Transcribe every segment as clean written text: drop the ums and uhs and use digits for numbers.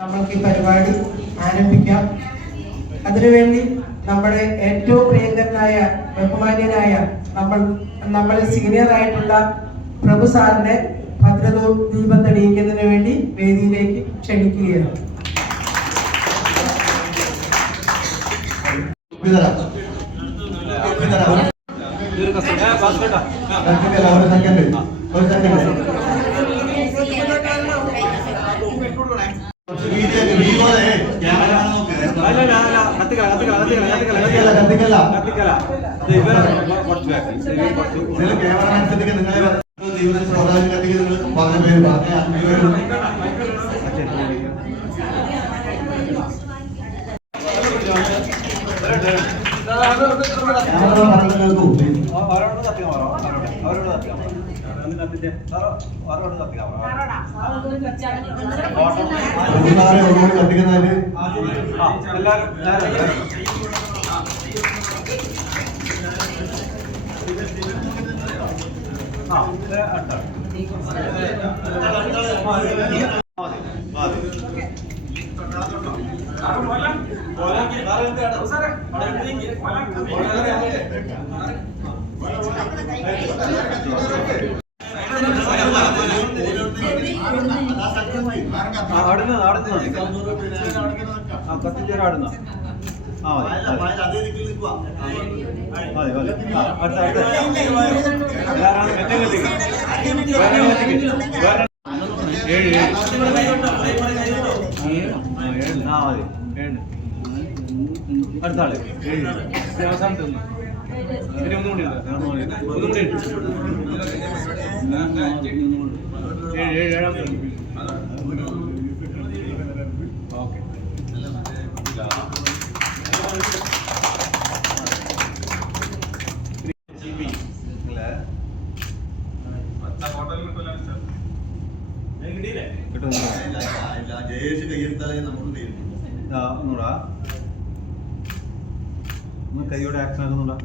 നമ്മൾക്ക് ഈ പരിപാടി ആരംഭിക്കാം. അതിനുവേണ്ടി നമ്മുടെ ഏറ്റവും പ്രിയങ്കരനായ ബഹുമാന്യനായ നമ്മൾ സീനിയർ ആയിട്ടുള്ള പ്രഭു സാറിനെ ഭദ്രദീപം തെളിയിക്കുന്നതിന് വേണ്ടി വേദിയിലേക്ക് ക്ഷണിക്കുകയാണ്. അടുത്താള് അവസാനത്തെ ഒന്ന് ഒന്നുകൂടി ഏഴാമത്തെ ഓക്കെ. ഒന്നൂടാ കൈയോടെ ആക്ഷൻ ആക്കുന്നുണ്ടോ?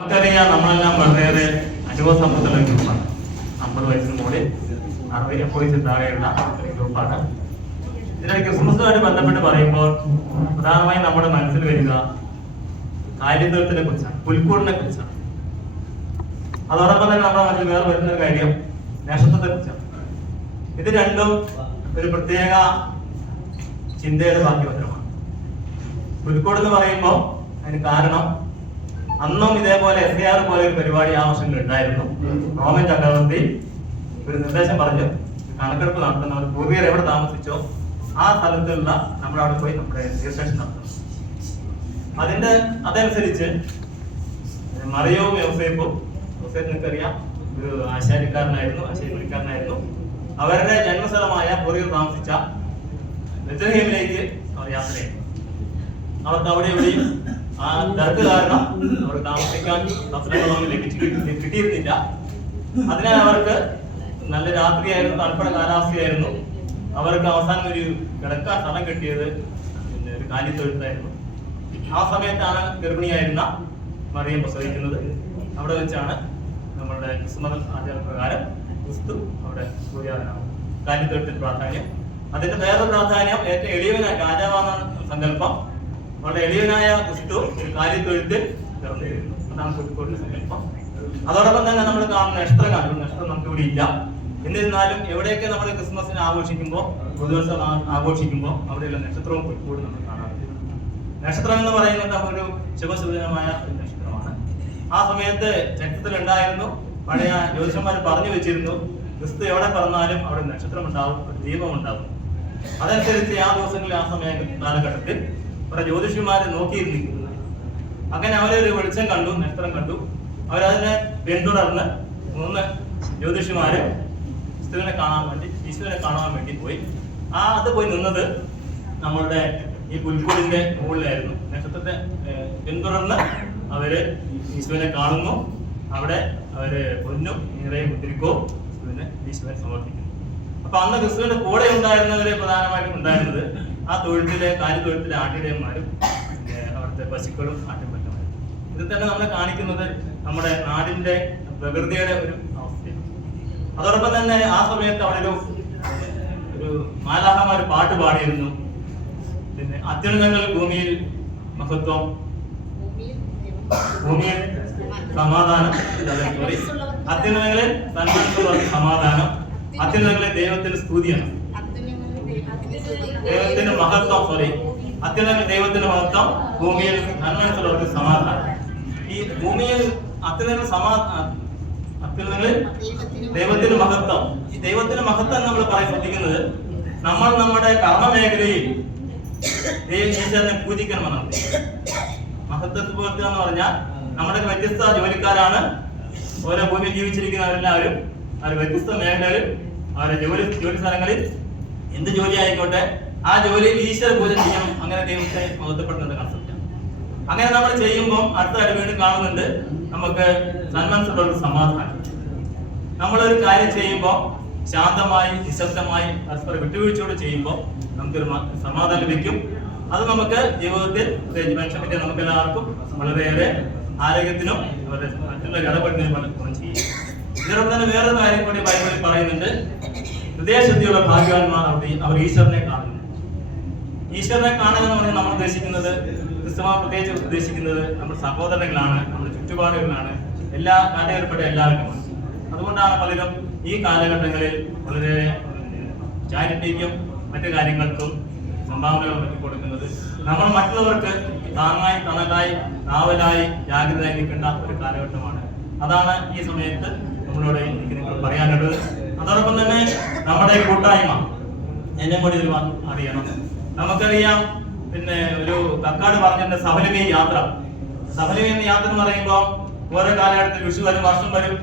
നമുക്കറിയാം, നമ്മളെല്ലാം വളരെയേറെ അനുഭവസമ്പത്തുള്ള ഗ്രൂപ്പാണ്. 50 വയസ്സിന് മുകളിൽ 60 വയസ്സിന് താഴെയുള്ള ഗ്രൂപ്പാണ്. ഇതിനിടെ ക്രിസ്മസുമായിട്ട് ബന്ധപ്പെട്ട് പറയുമ്പോൾ പ്രധാനമായും നമ്മുടെ മനസ്സിൽ വരിക കാര്യത്വത്തിനെ കുറിച്ചാണ്, പുൽക്കൂടിനെ കുറിച്ചാണ്. അതോടൊപ്പം തന്നെ നമ്മുടെ മനസ്സിൽ വേറെ വരുന്ന ഒരു കാര്യം നക്ഷത്രത്തെ കുറിച്ചാണ്. ഇത് രണ്ടും ഒരു പ്രത്യേക ചിന്തയുടെ ബാക്കിപത്രമാണ്. പുൽക്കൂട് എന്ന് പറയുമ്പോൾ അതിന് കാരണം അന്നും ഇതേപോലെ SAR പോലെ ഒരു പരിപാടി ആ വർഷങ്ങളിൽ ഉണ്ടായിരുന്നു. റോമൻ ചക്രവർത്തി ഒരു നിർദ്ദേശം പറഞ്ഞു, കണക്കെടുപ്പ് നടത്തുന്നവർ പൂർവികർ എവിടെ താമസിച്ചോ ആ സ്ഥലത്തുള്ള നമ്മളവിടെ പോയി നമ്മുടെ രജിസ്ട്രേഷൻ നടത്തണം. അതനുസരിച്ച് മറിയവും യോസേഫും, നിങ്ങൾക്കറിയാം ഒരു ആശാരിക്കാരനായിരുന്നു. അവരുടെ ജന്മസ്ഥലമായ പൂർവികർ താമസിച്ച ബെത്ലഹേമിലേക്ക് യാത്ര ചെയ്തു. അവർക്ക് അവിടെ എവിടെയും ആ തിരക്ക് കാരണം അവർ താമസിക്കാൻ വസ്ത്രങ്ങളൊന്നും കിട്ടിയിരുന്നില്ല. അതിനാൽ അവർക്ക് നല്ല രാത്രിയായിരുന്നു, തണുപ്പുള്ള കാലാവസ്ഥയായിരുന്നു. അവർക്ക് അവസാനം ഒരു കിടക്കാൻ സ്ഥലം കിട്ടിയത് ഒരു കാലിത്തൊഴുത്തായിരുന്നു. ആ സമയത്താണ് ഗർഭിണിയായിരുന്ന മറിയം പ്രസവിക്കുന്നത്. അവിടെ വെച്ചാണ് നമ്മളുടെ ക്രിസ്മസ് ആചാരപ്രകാരം ക്രിസ്തു അവിടെ സൂര്യാതനാണ്. കാലിത്തൊഴുത്തിന്റെ പ്രാധാന്യം, അതിന്റെ വേറെ പ്രാധാന്യം ഏറ്റവും എളിയവനായ രാജാവാണ് സങ്കല്പം. വളരെ എളിയവനായ ക്രിസ്തു ഒരു കാലിത്തൊഴുത്തിൽ പിറന്നിരുന്നു. അതാണ് പുൽക്കൂടിന്റെ സങ്കല്പം. അതോടൊപ്പം തന്നെ നമ്മൾ കാണുന്ന നക്ഷത്രം നമുക്ക് ഇവിടെ ഇല്ല. എന്നിരുന്നാലും എവിടെയൊക്കെ നമ്മൾ ക്രിസ്മസിനെ ആഘോഷിക്കുമ്പോൾ, പുതുവത്സവം ആഘോഷിക്കുമ്പോൾ അവിടെയുള്ള നക്ഷത്രവും പുൽക്കൂടും നമ്മൾ കാണാറുണ്ട്. നക്ഷത്രം എന്ന് പറയുന്നത് ഒരു ശുഭസൂചകമായ ഒരു നക്ഷത്രമാണ്. ആ സമയത്ത് ചരിത്രത്തിൽ ഉണ്ടായിരുന്നു, പഴയ ജ്യോതിഷന്മാർ പറഞ്ഞു വെച്ചിരുന്നു, ക്രിസ്തു എവിടെ പറഞ്ഞാലും അവിടെ നക്ഷത്രം ഉണ്ടാവും, ഒരു ദീപം ഉണ്ടാവും. അതനുസരിച്ച് ആ ദിവസങ്ങളിൽ ആ സമയ കാലഘട്ടത്തിൽ കുറെ ജ്യോതിഷന്മാരെ നോക്കിയിരുന്നിരിക്കുന്നത്. അങ്ങനെ അവരൊരു വെളിച്ചം കണ്ടു, നക്ഷത്രം കണ്ടു. അവരതിനെ പിന്തുടർന്ന് 3 ജ്യോതിഷന്മാര് ഈശ്വരനെ കാണാൻ വേണ്ടി പോയി. അത് പോയി നിന്നത് നമ്മളുടെ ഈ പുൽക്കൂടിന്റെ മുകളിലായിരുന്നു. നക്ഷത്രത്തെ പിന്തുടർന്ന് അവര് ഈശ്വരനെ കാണുന്നു. അവിടെ അവര് പൊന്നും നിറയെ മുദ്രിക്കോ ക്രിസ്തുവിന് ഈശ്വരൻ സമർപ്പിക്കുന്നു. അപ്പൊ അന്ന് ക്രിസ്തുവിന്റെ കൂടെ ഉണ്ടായിരുന്നവരെ പ്രധാനമായിട്ടും ഉണ്ടായിരുന്നത് ആ കാര്യത്തൊഴുത്തിലെ ആട്ടിടയന്മാരും അവിടുത്തെ പശുക്കളും ആട്ടിൻപറ്റന്മാരും. ഇത് തന്നെ നമ്മളെ കാണിക്കുന്നത് നമ്മുടെ നാടിന്റെ പ്രകൃതിയുടെ ഒരു അവസ്ഥയാണ്. അതോടൊപ്പം തന്നെ ആ സമയത്ത് അവിടെ ഒരു മാലാഹമാര് പാട്ട് പാടിയിരുന്നു. പിന്നെ അത്യുന്നതങ്ങൾ ഭൂമിയിൽ മഹത്വം, ഭൂമിയിൽ സമാധാനം, അത്യുന്നതങ്ങളിൽ സന്മാനത്തോടെ സമാധാനം, അത്യുന്നതങ്ങളിൽ ദൈവത്തിന് സ്തുതിയാണ്, ദൈവത്തിന്റെ മഹത്വം അത്യുന്നതങ്ങളിൽ ദൈവത്തിന്റെ മഹത്വം, ഭൂമിയിൽ നന്മനത്തോടെ സമാധാനം. ഈ ഭൂമിയിൽ അത്യുന്നതങ്ങളിൽ ദൈവത്തിന്റെ മഹത്വം. ഈ ദൈവത്തിന്റെ മഹത്വം നമ്മൾ ശ്രദ്ധിക്കുന്നത് നമ്മൾ നമ്മുടെ കർമ്മ മേഖലയിൽ ഈശ്വരനെ പൂജിക്കണമെന്നാണ്. മഹത്വത്തെ എന്ന് പറഞ്ഞാൽ നമ്മുടെ വ്യത്യസ്ത ജോലിക്കാരാണ്. ഓരോ ഭൂമിയിൽ ജീവിച്ചിരിക്കുന്നവരെല്ലാവരും അവർ വ്യത്യസ്ത മേഖലകളിൽ അവരുടെ ജോലി സ്ഥലങ്ങളിൽ എന്ത് ജോലി ആയിക്കോട്ടെ ആ ജോലിയിൽ ഈശ്വര പൂജ ചെയ്യണം. അങ്ങനെ ദൈവത്തെ മഹത്വപ്പെടുന്ന കൺസെപ്റ്റാണ്. അങ്ങനെ നമ്മൾ ചെയ്യുമ്പോൾ അടുത്തായിട്ട് വീണ്ടും കാണുന്നുണ്ട് നമുക്ക് സന്മനസ്സോടുള്ള സമാധാനം. നമ്മളൊരു കാര്യം ചെയ്യുമ്പോൾ ശാന്തമായി നിശബ്ദമായി പരസ്പര വിട്ടുവീഴ്ചയോട് ചെയ്യുമ്പോൾ നമുക്കൊരു സമാധാനം ലഭിക്കും. അത് നമുക്ക് ജീവിതത്തിൽ മനുഷ്യന്റെ നമുക്ക് എല്ലാവർക്കും വളരെയേറെ ആരോഗ്യത്തിനും മറ്റുള്ള ഇടപെടുന്നതിനും ഗുണം ചെയ്യും. ഇതിനോടൊപ്പം തന്നെ വേറൊരു കാര്യം കൂടി ബൈബിളിൽ പറയുന്നുണ്ട്. ഹൃദയശുദ്ധിയുള്ള ഭാഗ്യവാന്മാർ അവർ ഈശ്വരനെ കാണുന്നു. ഈശ്വരനെ കാണുക എന്ന് പറഞ്ഞാൽ നമ്മൾ ഉദ്ദേശിക്കുന്നത് ക്രിസ്തുമാർ പ്രത്യേകിച്ച് ഉദ്ദേശിക്കുന്നത് നമ്മുടെ സഹോദരങ്ങളാണ്, നമ്മുടെ ചുറ്റുപാടുകളാണ്, എല്ലാ കാലഘട്ടപ്പെട്ട എല്ലാവർക്കുമാണ്. അതുകൊണ്ടാണ് പലരും ഈ കാലഘട്ടങ്ങളിൽ വളരെ ചാരിറ്റിക്കും മറ്റു കാര്യങ്ങൾക്കും സംഭാവനകൾ നൽകി കൊടുക്കുന്നത്. നമ്മൾ മറ്റുള്ളവർക്ക് താങ്ങായി തണലായി കാവലായി ജാഗ്രതയായി നിൽക്കേണ്ട ഒരു കാലഘട്ടമാണ്. അതാണ് ഈ സമയത്ത് നമ്മളോട് എനിക്ക് നിങ്ങൾ പറയാനുള്ളത്. അതോടൊപ്പം തന്നെ നമ്മുടെ കൂട്ടായ്മ എന്നെ കൂടി ഇതിൽ അറിയണം. നമുക്കറിയാം, പിന്നെ ഒരു കക്കാട് പറഞ്ഞിട്ടുണ്ട് സഫലമേ യാത്ര. സഫലമേ എന്ന യാത്ര എന്ന് പറയുമ്പോൾ ഓരോ കാലഘട്ടത്തിൽ വിഷു വരും, വർഷം വരും,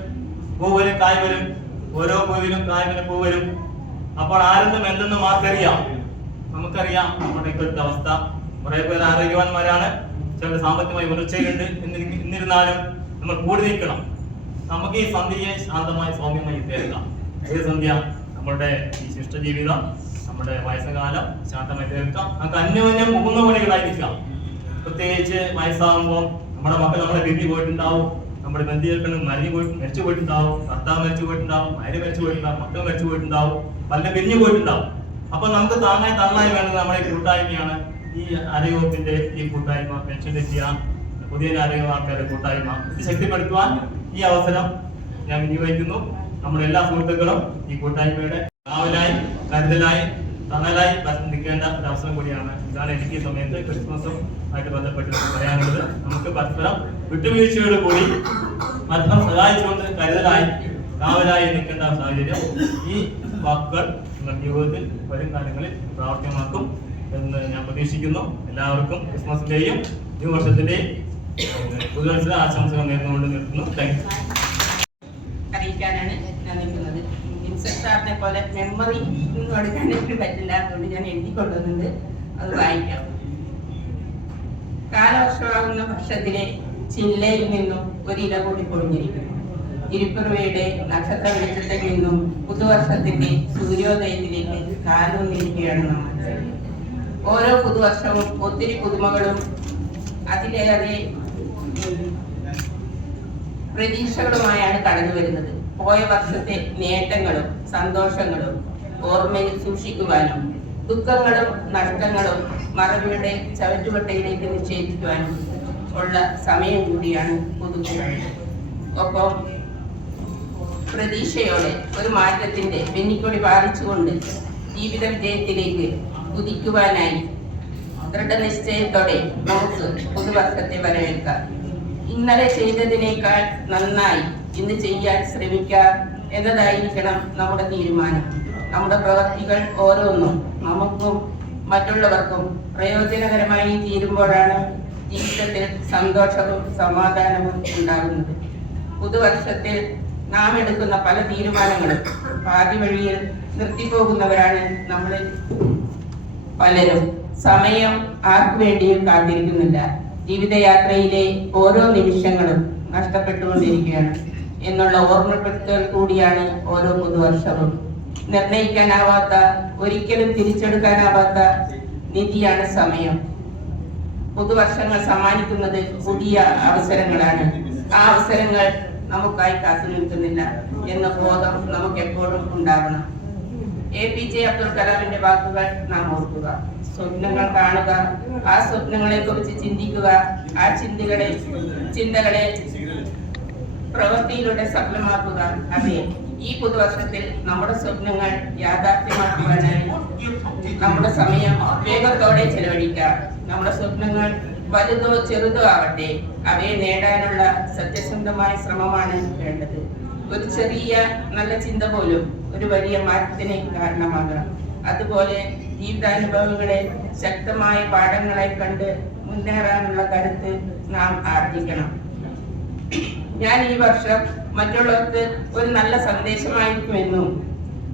പൂ വരും, കായ് വരും. ഓരോ പൂവിലും കായ് പൂ വരും. അപ്പോൾ ആരെന്നും എന്തെന്നും ആർക്കറിയാം? നമുക്കറിയാം നമ്മുടെ ഇപ്പോഴത്തെ അവസ്ഥ. കുറെ പേർ ആരോഗ്യവാന്മാരാണ്, ചില സാമ്പത്തികമായി വളർച്ചയുണ്ട്. എന്നിരുന്നാലും നമ്മൾ കൂടി നിൽക്കണം. നമുക്ക് ഈ സന്ധ്യയെ ശാന്തമായി സൗമ്യമായി തീർക്കാം. ഏത് സന്ധ്യ? നമ്മുടെ ഈ ശിഷ്ടജീവിതം, നമ്മുടെ വയസ്സുകാലം ശാന്തമായി തീർക്കാം. നമുക്ക് അന്യോന്യം മുഖമണികളായിരിക്കാം. പ്രത്യേകിച്ച് വയസ്സാകുമ്പോൾ നമ്മുടെ മക്കൾ നമ്മളെ വീട്ടിൽ പോയിട്ടുണ്ടാവും, നമ്മുടെ ബന്ധുക്കൾ മരിച്ചു പോയിട്ടുണ്ടാവും, ഭർത്താവ് മരിച്ചു പോയിട്ടുണ്ടാവും, ഭാര്യ മരിച്ചു പോയിട്ടുണ്ടാവും, മക്കൾ മരിച്ചു പോയിട്ടുണ്ടാവും, പലരും പിരിഞ്ഞു പോയിട്ടുണ്ടാവും. അപ്പൊ നമുക്ക് താങ്ങായി തള്ളായി വേണ്ടത് നമ്മുടെ കൂട്ടായ്മയാണ്. ഈ ആരോഗ്യത്തിന്റെ ഈ കൂട്ടായ്മ, പെൻഷൻ ചെയ്യാൻ പുതിയ ആരോഗ്യ ആൾക്കാരുടെ കൂട്ടായ്മ ഇത് ശക്തിപ്പെടുത്തുവാൻ ഈ അവസരം ഞാൻ വിനിയോഗിക്കുന്നു. നമ്മുടെ എല്ലാ സുഹൃത്തുക്കളും ഈ കൂട്ടായ്മയുടെ കാവലായി കരുതലായി തണലായി നിൽക്കേണ്ട ഒരു അവസരം കൂടിയാണ്. ഇതാണ് എനിക്ക് ഈ സമയത്ത് ക്രിസ്മസും ആയിട്ട് ബന്ധപ്പെട്ട് പറയാനുള്ളത്. നമുക്ക് പരസ്പരം വിട്ടുവീഴ്ചയോട് കൂടി പരസ്പരം സഹായിച്ചുകൊണ്ട് കരുതലായി കാവലായി നിൽക്കേണ്ട സാഹചര്യം ഈ വാക്കുകൾ നിങ്ങളുടെ ജീവിതത്തിൽ വരും കാലങ്ങളിൽ പ്രാവർത്തികമാക്കും എന്ന് ഞാൻ പ്രതീക്ഷിക്കുന്നു. എല്ലാവർക്കും ക്രിസ്മസിന്റെയും ന്യൂ വർഷത്തിന്റെയും പുതുവത്സര ആശംസകൾ നേർന്നുകൊണ്ട് നിർത്തുന്നു. Thank you. അറിയിക്കാനാണ് ഞാൻ നിൽക്കുന്നത്. വിൻസെന്റ് സാറിനെ പോലെ മെമ്മറി കൊടുക്കാൻ എനിക്ക് പറ്റില്ല, അതുകൊണ്ട് ഞാൻ എഴുതി കൊണ്ടുവന്നത് അത് വായിക്കാം. കാലവർഷമാകുന്ന വർഷത്തിലെ ചില്ലയിൽ നിന്നും ഒരില കൂടി പൊഴിഞ്ഞിരിക്കുന്നു. ഇരുപ്പിറവയുടെ നക്ഷത്ര വെളിച്ചത്തിൽ നിന്നും പുതുവർഷത്തിന്റെ സൂര്യോദയത്തിലേക്ക് കാലൂന്നിരിക്കുകയാണ് നമ്മൾ. ഓരോ പുതുവർഷവും ഒത്തിരി പുതുമകളും അതിലേറെ പ്രതീക്ഷകളുമായാണ് കടന്നു വരുന്നത്. പോയ വർഷത്തെ നേട്ടങ്ങളും സന്തോഷങ്ങളും ഓർമ്മയിൽ സൂക്ഷിക്കുവാനും ദുഃഖങ്ങളും നഷ്ടങ്ങളും മറവിയുടെ ചവറ്റുകൊട്ടയിലേക്ക് നിക്ഷേപിക്കുവാനും ഉള്ള സമയം കൂടിയാണ് പുതുമകൾ. ഒപ്പം പ്രതീക്ഷയോടെ ഒരു മാറ്റത്തിന്റെ വെന്നിക്കൊടി പാലിച്ചുകൊണ്ട് ജീവിത വിജയത്തിലേക്ക് കുതിക്കുവാനായി ദൃഢനിശ്ചയത്തോടെ നമുക്ക് പുതുവർഷത്തെ വരവേൽക്കാം. ഇന്നലെ ചെയ്തതിനേക്കാൾ നന്നായി ഇന്ന് ചെയ്യാൻ ശ്രമിക്കാം എന്നതായിരിക്കണം നമ്മുടെ തീരുമാനം. നമ്മുടെ പ്രവൃത്തികൾ ഓരോന്നും നമുക്കും മറ്റുള്ളവർക്കും പ്രയോജനകരമായി തീരുമ്പോഴാണ് ജീവിതത്തിൽ സന്തോഷവും സമാധാനവും ഉണ്ടാകുന്നത്. പുതുവർഷത്തിൽ നാം എടുക്കുന്ന പല തീരുമാനങ്ങളും പാതി വഴിയിൽ നിർത്തിപ്പോകുന്നവരാണ് നമ്മളിൽ പലരും. സമയം ആർക്കു വേണ്ടിയും കാത്തിരിക്കുന്നില്ല. ജീവിതയാത്രയിലെ ഓരോ നിമിഷങ്ങളും നഷ്ടപ്പെട്ടുകൊണ്ടിരിക്കുകയാണ് എന്നുള്ള ഓർമ്മപ്പെടുത്തൽ കൂടിയാണ് ഓരോ പുതുവർഷവും. നിർണയിക്കാനാവാത്ത, ഒരിക്കലും തിരിച്ചെടുക്കാനാവാത്ത നിധിയാണ് സമയം. പുതുവർഷങ്ങൾ സമ്മാനിക്കുന്നത് പുതിയ അവസരങ്ങളാണ്. ആ അവസരങ്ങൾ നമുക്കായി കാത്തു നിൽക്കുന്നില്ല എന്ന ബോധം നമുക്ക് എപ്പോഴും ഉണ്ടാവണം. APJ അബ്ദുൽ കലാമിന്റെ വാക്കുകൾ നാം ഓർക്കുക. സ്വപ്നങ്ങൾ കാണുക, ആ സ്വപ്നങ്ങളെ കുറിച്ച് ചിന്തിക്കുക, ആ ചിന്തകളെ പ്രവൃത്തിയിലൂടെ സഫലമാക്കുക. അതെ, ഈ പുതുവർഷത്തിൽ നമ്മുടെ സ്വപ്നങ്ങൾ യാഥാർത്ഥ്യമാക്കുവാനായി നമ്മുടെ സമയം വേഗത്തോടെ ചെലവഴിക്കാം. നമ്മുടെ സ്വപ്നങ്ങൾ വലുതോ ചെറുതോ ആവട്ടെ, അവയെ നേടാനുള്ള സത്യസന്ധമായ ശ്രമമാണ് വേണ്ടത്. ഒരു ചെറിയ നല്ല ചിന്ത പോലും ഒരു വലിയ മാറ്റത്തിന് കാരണമാകാം. അതുപോലെ ജീവിതാനുഭവങ്ങളെ ശക്തമായ പാഠങ്ങളായി കണ്ട് മുന്നേറാനുള്ള കരുത്ത് നാം ആർജിക്കണം. ഞാൻ ഈ വർഷം മറ്റുള്ളവർക്ക് ഒരു നല്ല സന്ദേശമായിരിക്കുമെന്നും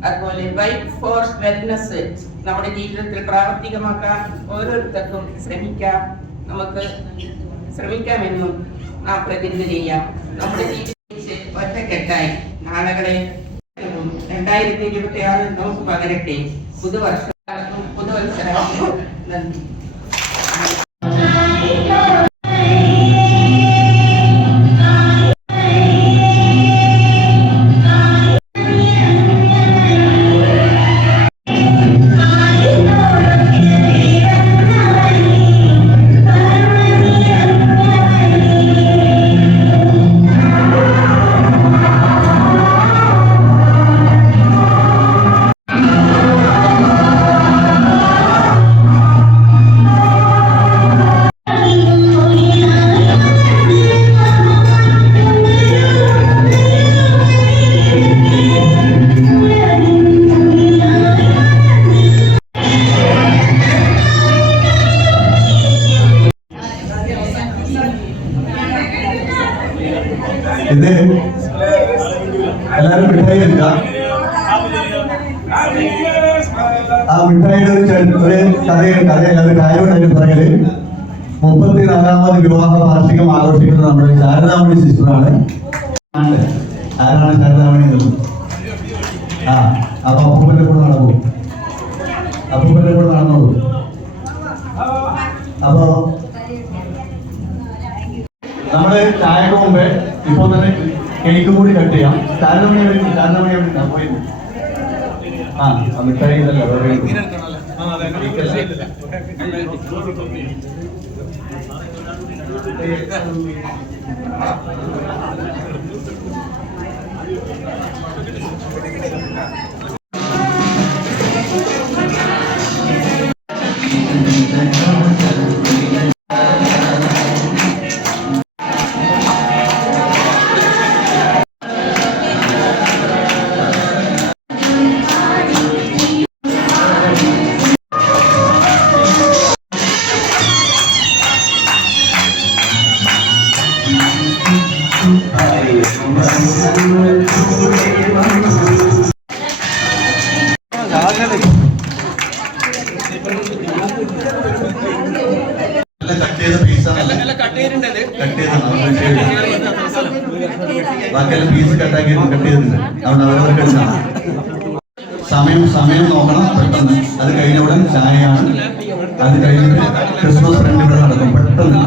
അതുപോലെ വൈറ്റ് ഫോർ വെൽനെസ് നമ്മുടെ ജീവിതത്തിൽ പ്രാവർത്തികമാക്കാൻ ഓരോരുത്തർക്കും ശ്രമിക്കാമെന്നും നാം പ്രതിജ്ഞ ചെയ്യാം. നമ്മുടെ ജീവിതത്തിൽ ഒറ്റക്കെട്ടായി നാളുകളെ 2026 നമുക്ക് പകരട്ടെ. പുതുവത്സരങ്ങൾക്കും നന്ദി. ഇത് എല്ലാവരും മിഠായി എടുക്കുക. ആ മിഠായിയുടെ ഒരു കഥയല്ല, ഒരു കാര്യമുണ്ട്. അതിന് പുറകില് 34ാമത് വിവാഹ വാർഷികം ആഘോഷിക്കുന്നത് നമ്മുടെ ശാരദാമണി സിസ്റ്ററാണ്. ആരാണ് ശാരദാമണി എന്നുള്ളത്? അപ്പൊ അപ്പൂപ്പന്റെ കൂടെ നടന്നു. അപ്പോ നമ്മള് ചായക്ക് മുമ്പേ ഇപ്പൊ തന്നെ കേക്ക് കൂടി കട്ട് ചെയ്യാം. ശാരദാമണി പോയി മിഠായി ഇതല്ലോ. ബാക്കിയെല്ലാം പീസ് കട്ടാക്കി കട്ട് ചെയ്തിട്ടുണ്ട്. അതുകൊണ്ട് അവരവർക്ക് എടുക്കണം. സമയം നോക്കണം പെട്ടെന്ന്. അത് കഴിഞ്ഞ ഉടൻ ചായയാണ്. അത് കഴിഞ്ഞിട്ട് ക്രിസ്മസ് ഫ്രണ്ട് ഇവിടെ നടക്കും പെട്ടെന്ന്.